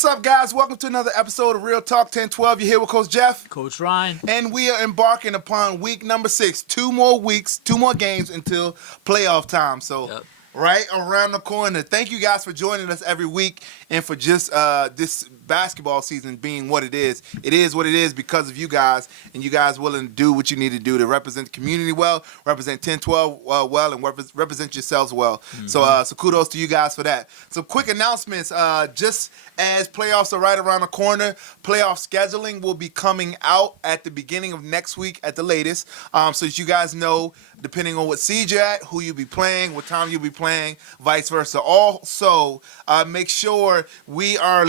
What's up, guys? Welcome to another episode of Real Talk 1012. You're here with Coach Jeff. Coach Ryan. And we are embarking upon week number 6. 2 more weeks, 2 more games until playoff time. So, right around the corner. Thank you guys for joining us every week and for just this basketball season being what it is. It is what it is because of you guys, and you guys willing to do what you need to do to represent the community well, represent 1012 well, and represent yourselves well. Mm-hmm. So kudos to you guys for that. Some quick announcements. Just as playoffs are right around the corner, playoff scheduling will be coming out at the beginning of next week at the latest. So that you guys know, depending on what seed you're at, who you'll be playing, what time you'll be playing, vice versa. Also, make sure we are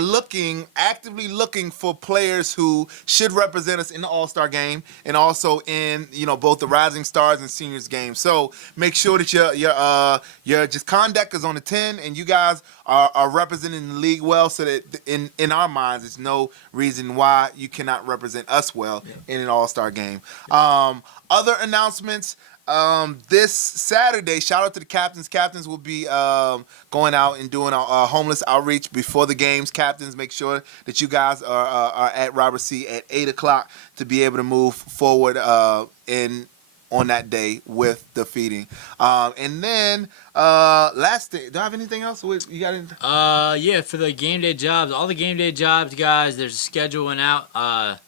actively looking for players who should represent us in the All-Star game and also in both the Rising Stars and Seniors game. So make sure that your just conduct is on the 10 and you guys are representing the league well, so that in our minds there's no reason why you cannot represent us well in an All-Star game. Other announcements. This Saturday, shout out to the captains. Captains will be going out and doing a homeless outreach before the games. Captains, make sure that you guys are at Robert C. at 8 o'clock to be able to move forward on that day with the feeding. And then last thing, do I have anything else? You got anything? Yeah, for the game day jobs, all the game day jobs, guys, there's a schedule went out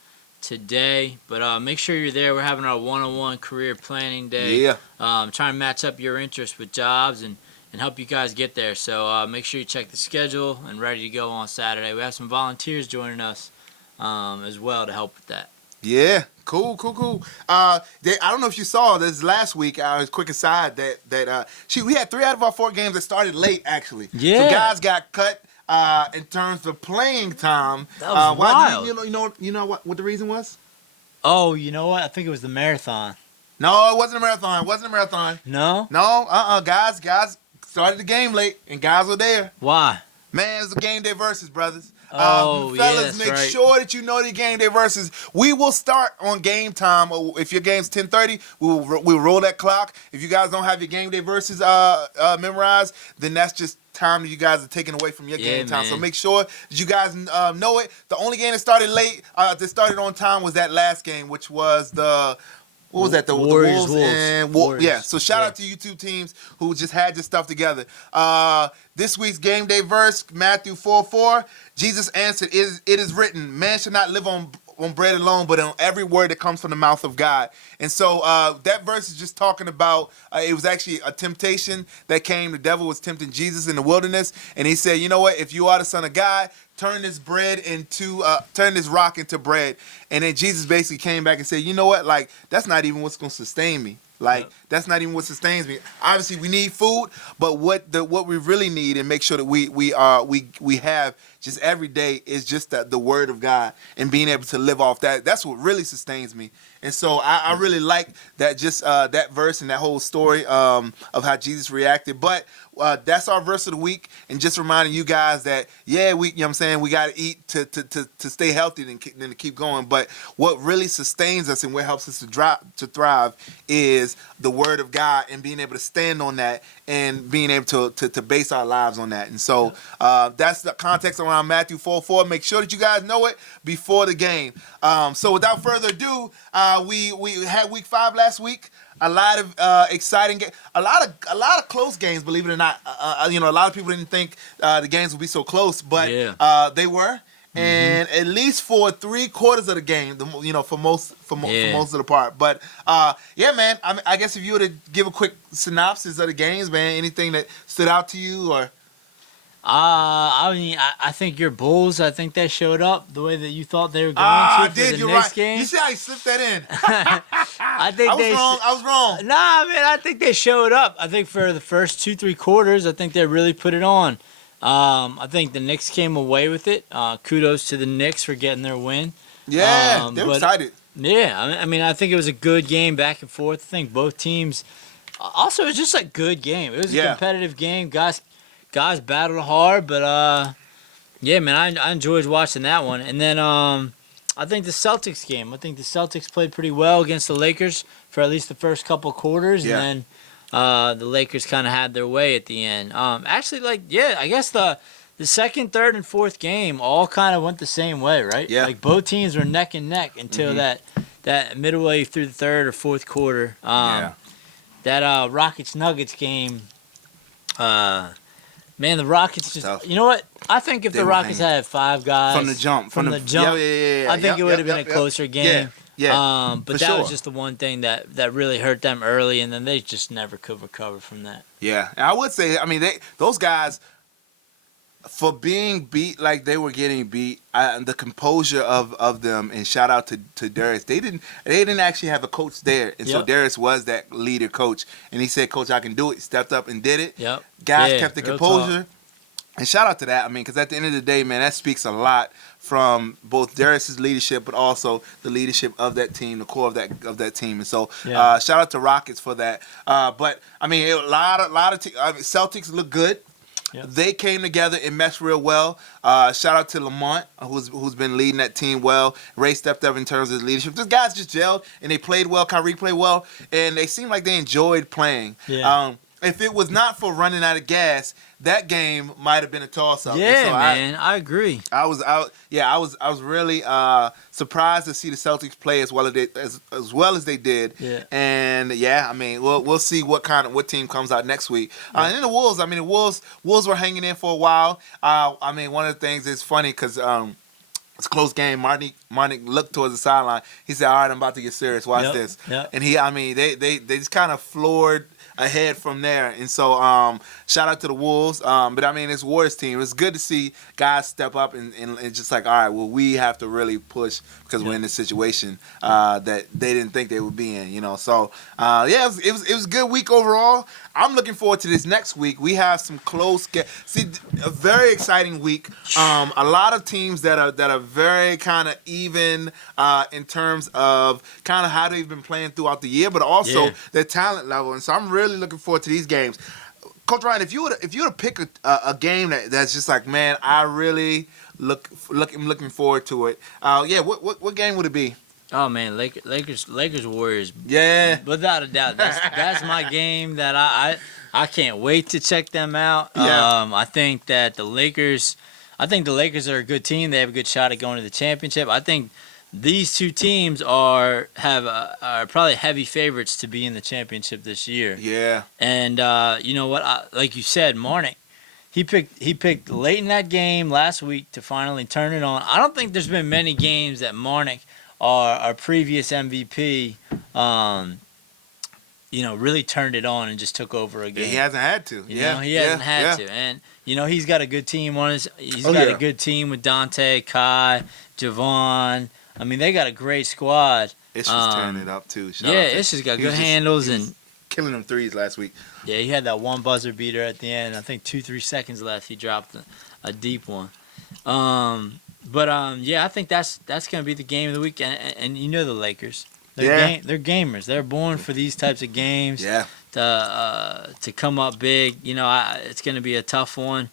today, but make sure you're there. We're having our one-on-one career planning day. Yeah. Trying to match up your interests with jobs and help you guys get there. So make sure you check the schedule and ready to go on Saturday. We have some volunteers joining us as well to help with that. Yeah, cool. I don't know if you saw this last week. Quick aside that we had 3 out of our 4 games that started late. Actually, yeah. So guys got cut in terms of playing time. That was wild. You know what the reason was? Oh, you know what? I think it was the marathon. No, it wasn't a marathon. No. Guys started the game late and guys were there. Why? Man, it's a game day versus, brothers. Oh, fellas, yes, make right. sure that you know the game day versus. We will start on game time. If your game's 10:30, we'll roll that clock. If you guys don't have your game day versus memorized, then that's just time that you guys are taking away from your game time. Man. So make sure that you guys know it. The only game that started late, that started on time, was that last game, which was the. What was that? The Warriors. Warriors. Yeah. So shout out to you two teams who just had this stuff together. This week's game day verse, Matthew 4:4. Jesus answered, "It is written, man shall not live on bread alone, but on every word that comes from the mouth of God." And so that verse is just talking about, it was actually a temptation that came. The devil was tempting Jesus in the wilderness, and he said, you know what, if you are the Son of God, turn this rock into bread. And then Jesus basically came back and said, you know what, like, that's not even what's going to sustain me. Like, that's not even what sustains me. Obviously, we need food, but what we really need and make sure that we have just every day is just the word of God and being able to live off that. That's what really sustains me. And so I really like that, just that verse and that whole story of how Jesus reacted. But that's our verse of the week, and just reminding you guys that we got to eat to stay healthy and to keep going. But what really sustains us and what helps us to thrive is the word of God and being able to stand on that and being able to base our lives on that. And so that's the context around Matthew 4:4. Make sure that you guys know it before the game. So without further ado, we had week 5 last week. A lot of exciting games, a lot of close games. Believe it or not, a lot of people didn't think the games would be so close, but they were. And at least for 3/4 of the game, for most of the part. But man, I guess if you were to give a quick synopsis of the games, man, anything that stood out to you or. I think your Bulls, I think they showed up the way that you thought they were going to for the next game. You see how you slipped that in? I was wrong. Nah, man, I think they showed up. I think for the first 2-3 quarters, I think they really put it on. I think the Knicks came away with it. Kudos to the Knicks for getting their win. Yeah, they were excited. Yeah, I think it was a good game back and forth. I think both teams. Also, it was just a good game. It was a competitive game. Guys battled hard, but man, I enjoyed watching that one. And then I think the Celtics game. I think the Celtics played pretty well against the Lakers for at least the first couple quarters, and then the Lakers kind of had their way at the end. I guess the the second, third, and fourth game all kind of went the same way, right? Yeah. Like both teams were neck and neck until that midway through the third or fourth quarter. That Rockets Nuggets game. Man, the Rockets just. Tough. You know what? I think if They the were Rockets hanging. had 5 guys From the jump. Yeah, I think it would have been a closer game. Yeah. But that was just the one thing that really hurt them early, and then they just never could recover from that. Yeah. And I would say, I mean, those guys, for being beat like they were getting beat, the composure of them, and shout out to Darius. They didn't actually have a coach there, and so Darius was that leader coach, and he said, "Coach, I can do it." He stepped up and did it. Yep. Guys kept the composure, and shout out to that. I mean, because at the end of the day, man, that speaks a lot from both Darius's leadership, but also the leadership of that team, the core of that team. And so, shout out to Rockets for that. But I mean, a lot of Celtics look good. Yep. They came together and meshed real well. Shout out to Lamont, who's been leading that team well. Ray stepped up in terms of his leadership. These guys just gelled, and they played well. Kyrie played well, and they seemed like they enjoyed playing. Yeah. If it was not for running out of gas, that game might have been a toss-up. Yeah, man, I agree. I was really surprised to see the Celtics play as well as they did. Yeah. And I mean, we'll see what team comes out next week. And then the Wolves. I mean, the Wolves were hanging in for a while. I mean, one of the things is funny because it's a close game. Marnik looked towards the sideline. He said, "All right, I'm about to get serious. Watch this." Yep. And they just kind of floored ahead from there. And so shout out to the Wolves. But I mean, it's Warriors team. It's good to see guys step up and just like, all right, well, we have to really push because we're in this situation that they didn't think they would be in, you know. So it was a good week overall. I'm looking forward to this next week. We have some close a very exciting week. A lot of teams that are very kind of even in terms of kind of how they've been playing throughout the year, but also their talent level. And so I'm really looking forward to these games. Coach Ryan, if you were to pick a game that's just like, man, I really looking forward to it. What game would it be? Oh man, Lakers Warriors. Yeah, without a doubt, that's my game that I can't wait to check them out. Yeah. I think that the Lakers are a good team. They have a good shot at going to the championship. I think these two teams are probably heavy favorites to be in the championship this year. Yeah. And you know what? Like you said, Marnik, he picked late in that game last week to finally turn it on. I don't think there's been many games that Marnik, our previous MVP, really turned it on and just took over a game. He hasn't had to. He hasn't had to. And he's got a good team on his. He's got a good team with Dante, Kai, Javon. I mean, they got a great squad. It's just turning it up too. It's just got good handles and killing them threes last week. Yeah, he had that one buzzer beater at the end. I think 2-3 seconds left. He dropped a deep one. I think that's gonna be the game of the week. And you know the Lakers. They're gamers. They're born for these types of games. Yeah. To come up big. It's gonna be a tough one.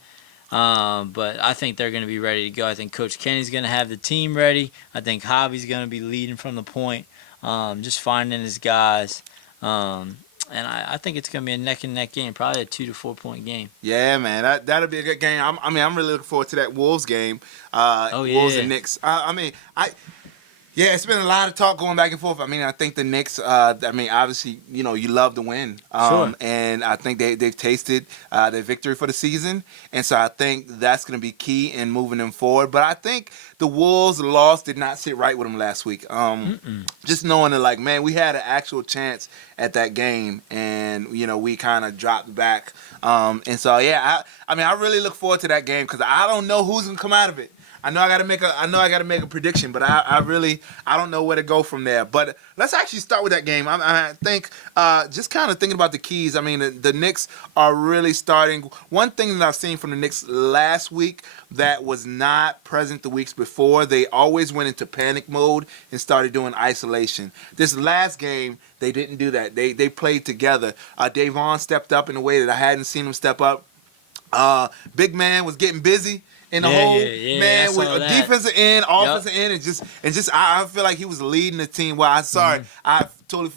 But I think they're going to be ready to go. I think Coach Kenny's going to have the team ready. I think Javi's going to be leading from the point, just finding his guys. And I think it's going to be a neck-and-neck game, probably a 2 to 4 point game. Yeah, man, that'll be a good game. I'm really looking forward to that Wolves game. Wolves and Knicks. It's been a lot of talk going back and forth. I mean, I think the Knicks, obviously, you love to win. Sure. And I think they've tasted their victory for the season. And so I think that's going to be key in moving them forward. But I think the Wolves' loss did not sit right with them last week. Just knowing that, man, we had an actual chance at that game. And, we kind of dropped back. And so, I really look forward to that game because I don't know who's going to come out of it. I know I got to make a prediction, but I don't know where to go from there. But let's actually start with that game. I think just kind of thinking about the keys. I mean, the Knicks are really starting. One thing that I've seen from the Knicks last week that was not present the weeks before, they always went into panic mode and started doing isolation. This last game, they didn't do that. They played together. Davon stepped up in a way that I hadn't seen him step up. Big man was getting busy. In the man with a defensive end, offensive end, and just I feel like he was leading the team. Well, I totally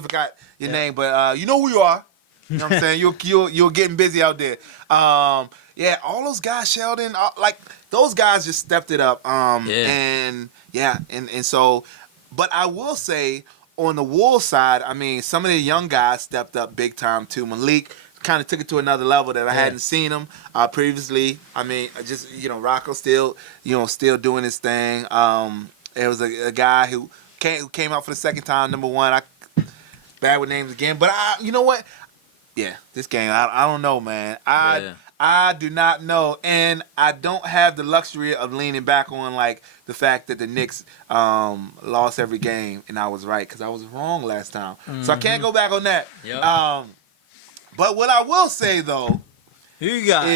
forgot your name, but you know who you are. You know what I'm saying? You're getting busy out there. Yeah, all those guys, Sheldon, like those guys just stepped it up. And so, but I will say on the Wolves side, I mean, some of the young guys stepped up big time too. Malik kind of took it to another level that I hadn't seen him previously. I mean, just Rocco still doing his thing. There was a guy who came out for the second time, number one. Bad with names again, but you know what? Yeah, this game, I don't know, man. I do not know, and I don't have the luxury of leaning back on like the fact that the Knicks lost every game, and I was right because I was wrong last time, so I can't go back on that. Yep. But what I will say though, who you got?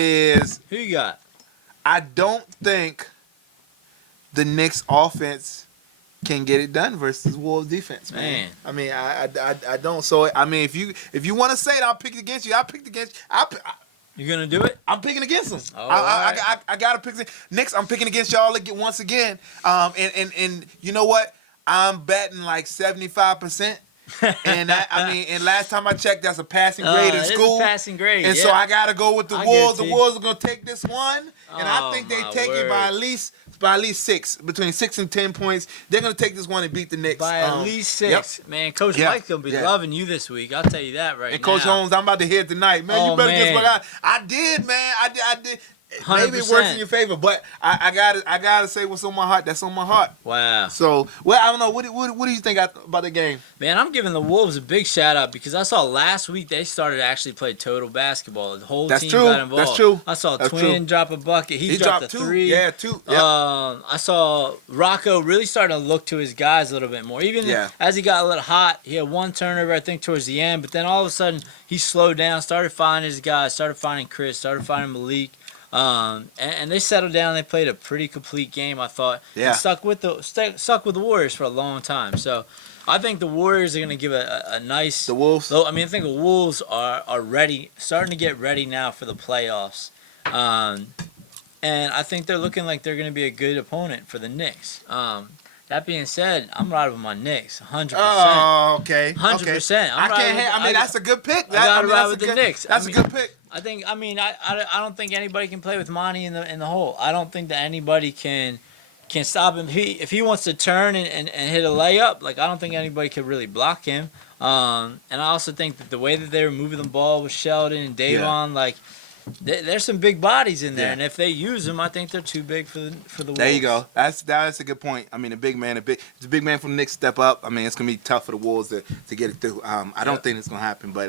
I don't think the Knicks offense can get it done versus Wolves defense, man. I mean, I don't. So I mean, if you want to say it, I'll pick against you. I picked against. You gonna do it? I'm picking against them. Right. I gotta pick Knicks. I'm picking against y'all once again. And you know what? I'm betting like 75%. And and last time I checked, that's a passing grade in school. It's a passing grade. And so I gotta go with the Wolves. The Wolves are gonna take this one, and I think they take it by at least 6, between 6 and 10 points. They're gonna take this one and beat the Knicks by at least 6. Yep. Man, Coach Mike's gonna be loving you this week. I'll tell you that right now. And Coach Holmes, I'm about to hear it tonight, man. You better get what I did, man. I did. 100%. Maybe it works in your favor, but I gotta say what's on my heart. That's on my heart. Wow. So, well, I don't know. What do you think about the game? Man, I'm giving the Wolves a big shout out because I saw last week they started to actually play total basketball. The whole team got involved. That's true. I saw Twin drop a bucket. He dropped a 3. Yeah, 2. Yep. I saw Rocco really starting to look to his guys a little bit more. Even as he got a little hot, he had one turnover, I think, towards the end. But then all of a sudden, he slowed down, started finding his guys, started finding Chris, started finding Malik. And they settled down. They played a pretty complete game, I thought. Yeah. And stuck with the Warriors for a long time. So I think the Warriors are going to give a nice. The Wolves. I mean, I think the Wolves are ready, starting to get ready now for the playoffs. And I think they're looking like they're going to be a good opponent for the Knicks. That being said, I'm riding with my Knicks, 100%. Oh, okay. 100%. I mean, that's a good pick. I gotta ride with the Knicks. That's a good pick. I don't think anybody can play with Monty in the hole. I don't think that anybody can stop him. If he wants to turn and hit a layup, like I don't think anybody could really block him. And I also think that the way that they were moving the ball with Sheldon and Davon, like there's some big bodies in there, and if they use them, I think they're too big for the Wolves. There you go. That's a good point. I mean, the big man from the Knicks step up. I mean, it's gonna be tough for the Wolves to get it through. I don't think it's gonna happen, but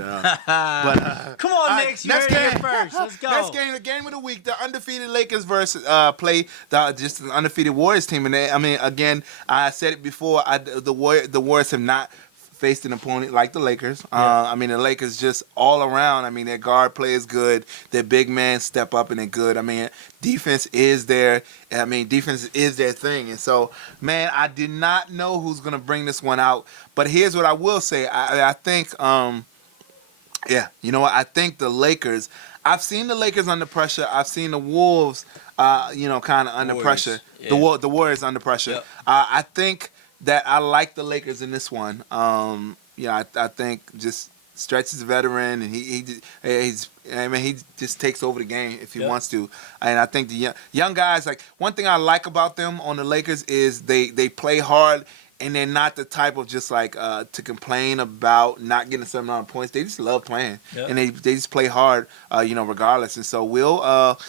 come on, Knicks, you heard it here first. Let's go. Next game, the game of the week, the undefeated Lakers versus play just an undefeated Warriors team, and I mean, again, I said it before. The Warriors have not faced an opponent like the Lakers. I mean, the Lakers just all around. I mean, their guard play is good. Their big men step up and they're good. I mean, defense is there. I mean, defense is their thing. And so, man, I did not know who's going to bring this one out. But here's what I will say. I think, you know what? I think the Lakers, I've seen the Lakers under pressure. I've seen the Wolves, kind of under pressure. Yeah. The Warriors under pressure. Yep. I think that I like the Lakers in this one. I think just Stretch is a veteran, and he just takes over the game if he wants to. And I think the young guys, like one thing I like about them on the Lakers is they play hard, and they're not the type of just like to complain about not getting a certain amount of points. They just love playing, and they just play hard, regardless. And so we'll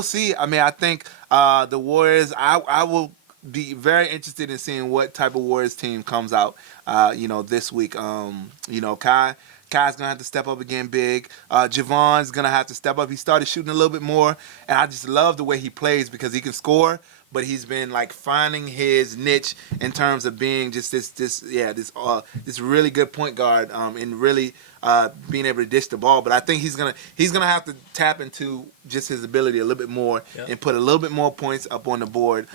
see. I mean, I think the Warriors. I will be very interested in seeing what type of Warriors team comes out, this week. Kai's gonna have to step up again big. Javon's gonna have to step up. He started shooting a little bit more, and I just love the way he plays because he can score, but he's been like finding his niche in terms of being just this really good point guard, and really being able to dish the ball. But I think he's gonna have to tap into just his ability a little bit more and put a little bit more points up on the board.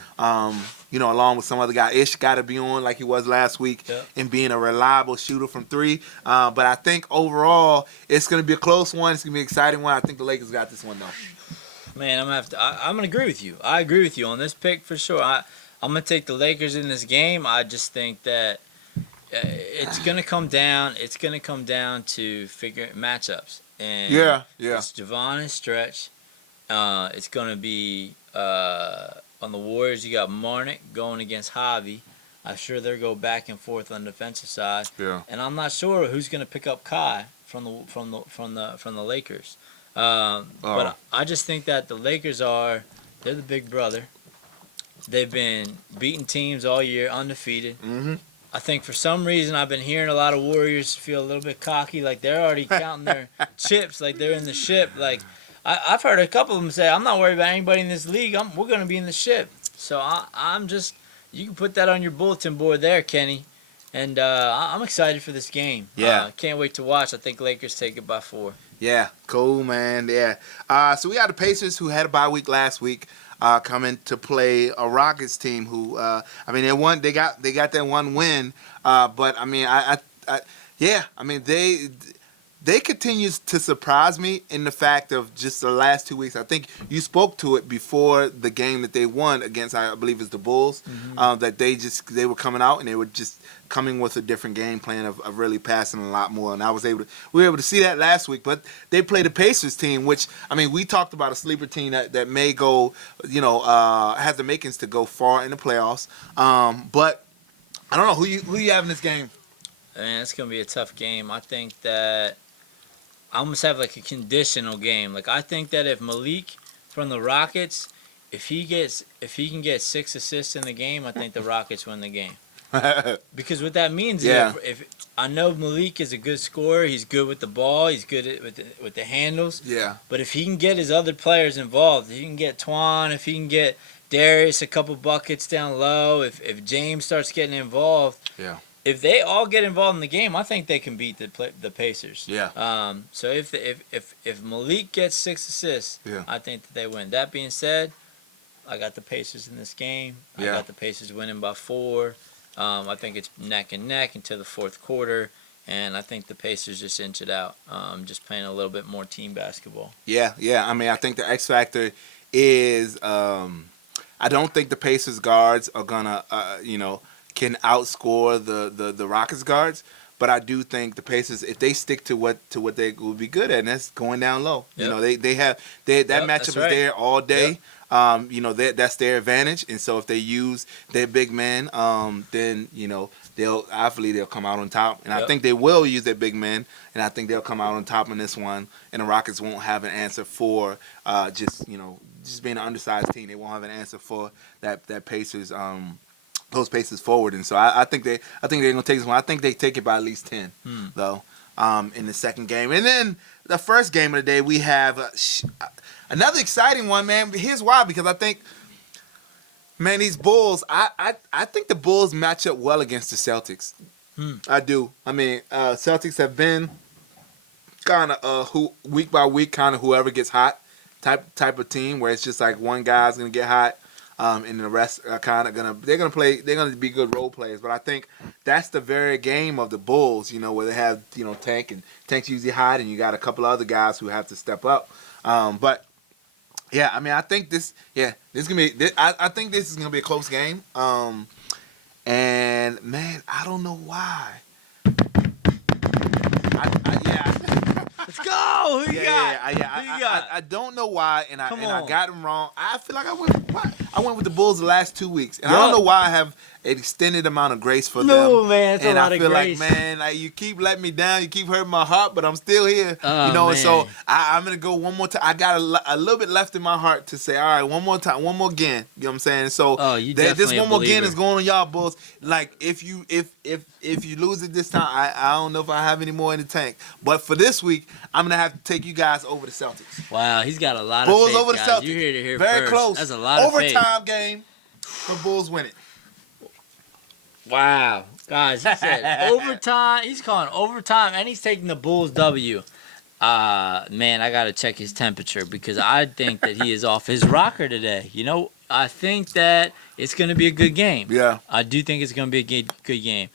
Along with some other guy. Ish got to be on like he was last week and being a reliable shooter from 3. But I think overall it's gonna be a close one. It's gonna be an exciting one. I think the Lakers got this one though. Man, I'm gonna agree with you. I agree with you on this pick for sure. I'm gonna take the Lakers in this game. I just think that it's gonna come down. It's gonna come down to figure matchups. And it's Javon and Stretch. It's going to be on the Warriors. You got Marnik going against Javi. I'm sure they'll go back and forth on the defensive side. Yeah. And I'm not sure who's going to pick up Kai from the Lakers. But I just think that the Lakers they're the big brother. They've been beating teams all year, undefeated. Mm-hmm. I think for some reason I've been hearing a lot of Warriors feel a little bit cocky, like they're already counting their chips, like they're in the ship. Like I've heard a couple of them say, "I'm not worried about anybody in this league. We're going to be in the ship." So I'm just, you can put that on your bulletin board there, Kenny. And I'm excited for this game. Yeah. Can't wait to watch. I think Lakers take it by 4. Yeah, cool, man. Yeah. So we got the Pacers who had a bye week last week, coming to play a Rockets team who, they won. They got that one win. But I mean, they continue to surprise me in the fact of just the last 2 weeks. I think you spoke to it before the game that they won against, I believe it's the Bulls, that they were coming out and they were just coming with a different game plan of really passing a lot more. And we were able to see that last week. But they played the Pacers team, which, I mean, we talked about a sleeper team that may go, has the makings to go far in the playoffs. But I don't know who you have in this game. Man, it's gonna be a tough game. I think that I almost have like a conditional game. Like I think that if Malik from the Rockets, if he can get 6 assists in the game, I think the Rockets win the game. Because what that means is if I know Malik is a good scorer, he's good with the ball, he's good with the handles. Yeah. But if he can get his other players involved, if he can get Twan, if he can get Darius a couple buckets down low, if James starts getting involved, if they all get involved in the game, I think they can beat the Pacers. Yeah. So if Malik gets 6 assists, I think that they win. That being said, I got the Pacers in this game. I got the Pacers winning by 4. I think it's neck and neck until the fourth quarter, and I think the Pacers just inch it out, just playing a little bit more team basketball. Yeah. I mean, I think the X factor is I don't think the Pacers guards are gonna can outscore the Rockets guards, but I do think the Pacers, if they stick to what they will be good at, and that's going down low. Yep. That matchup is there all day. Yep. That's their advantage, and so if they use their big man, then they'll come out on top, and I think they will use their big man, and I think they'll come out on top in this one, and the Rockets won't have an answer for just being an undersized team. They won't have an answer for that Pacers those Pacers forward, and so I think they're gonna take this one. I think they take it by at least 10 though in the second game, and then the first game of the day we have another exciting one, man. Here's why: because I think, man, these Bulls, I think the Bulls match up well against the Celtics. I do. I mean, Celtics have been kind of week by week, kind of whoever gets hot type of team, where it's just like one guy's gonna get hot. And the rest are kind of they're gonna be good role players. But I think that's the very game of the Bulls, where they have, Tank, and Tank's usually hot, and you got a couple of other guys who have to step up. But yeah, I mean, I think this is gonna be. I think this is gonna be a close game. And man, I don't know why. Let's go. Who you got? I don't know why, and I got them wrong. I feel like I went with the Bulls the last 2 weeks, and I don't know why I have an extended amount of grace for them. No, man, it's and a lot I of feel grace. like, man, you keep letting me down, you keep hurting my heart, but I'm still here. Man. And so I'm gonna go one more time. I got a little bit left in my heart to say, all right, one more time, one more again. You know what I'm saying? So this one more again is going on y'all Bulls. Like if you lose it this time, I don't know if I have any more in the tank. But for this week, I'm gonna have to take you guys over the Celtics. Wow, he's got a lot Bulls of faith, over the guys. Celtics. You heard it here Very first. close. That's a lot of faith. Overtime game. The Bulls win it. Wow. Guys, he said overtime. He's calling overtime, and he's taking the Bulls W. Man, I got to check his temperature because I think that he is off his rocker today. I think that it's going to be a good game. Yeah. I do think it's going to be a good game.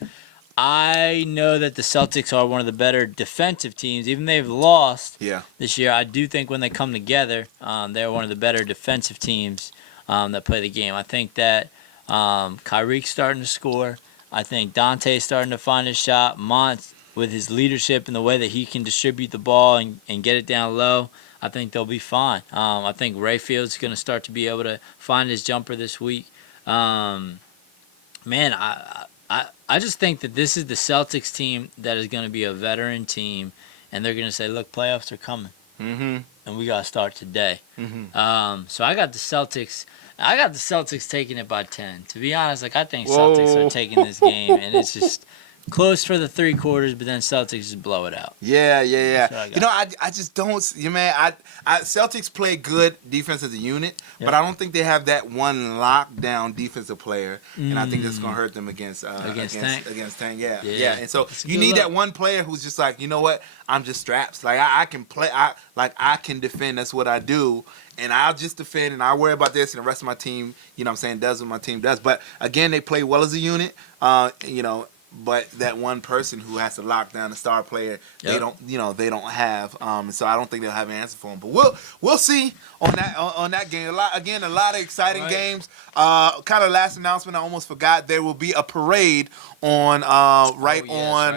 I know that the Celtics are one of the better defensive teams. Even they've lost this year, I do think when they come together, they're one of the better defensive teams that play the game. I think that Kyrie's starting to score. I think Dante's starting to find his shot. Mont, with his leadership and the way that he can distribute the ball and get it down low, I think they'll be fine. I think Rayfield's going to start to be able to find his jumper this week. Man, I just think that this is the Celtics team that is going to be a veteran team, and they're going to say, look, playoffs are coming, and we got to start today. So I got the Celtics. I got the Celtics taking it by 10. To be honest, I think Celtics are taking this game, and it's just close for the 3 quarters, but then Celtics just blow it out. Yeah. I just don't. Celtics play good defense as a unit, but I don't think they have that one lockdown defensive player, and I think that's gonna hurt them against Tank. Yeah. And so you need that one player who's just like, you know what? I'm just straps. Like I can play. I can defend. That's what I do. And I'll just defend, and I'll worry about this, and the rest of my team, does what my team does. But again, they play well as a unit, But that one person who has to lock down the star player, they don't have. So I don't think they'll have an answer for him. But we'll see on that game. A lot of exciting games. Kind of last announcement, I almost forgot. There will be a parade on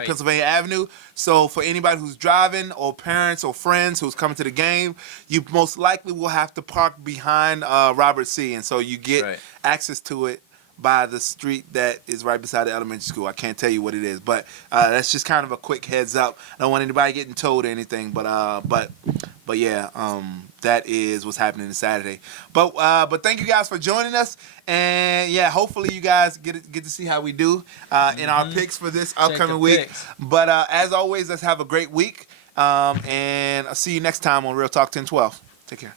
Pennsylvania Avenue. So for anybody who's driving, or parents or friends who's coming to the game, you most likely will have to park behind Robert C. And so you get access to it by the street that is right beside the elementary school. I can't tell you what it is, but that's just kind of a quick heads up. I don't want anybody getting told or anything, but yeah, that is what's happening this Saturday. But thank you guys for joining us, and yeah, hopefully you guys get to see how we do in our picks for this upcoming week. But as always, let's have a great week, and I'll see you next time on Real Talk 1012. Take care.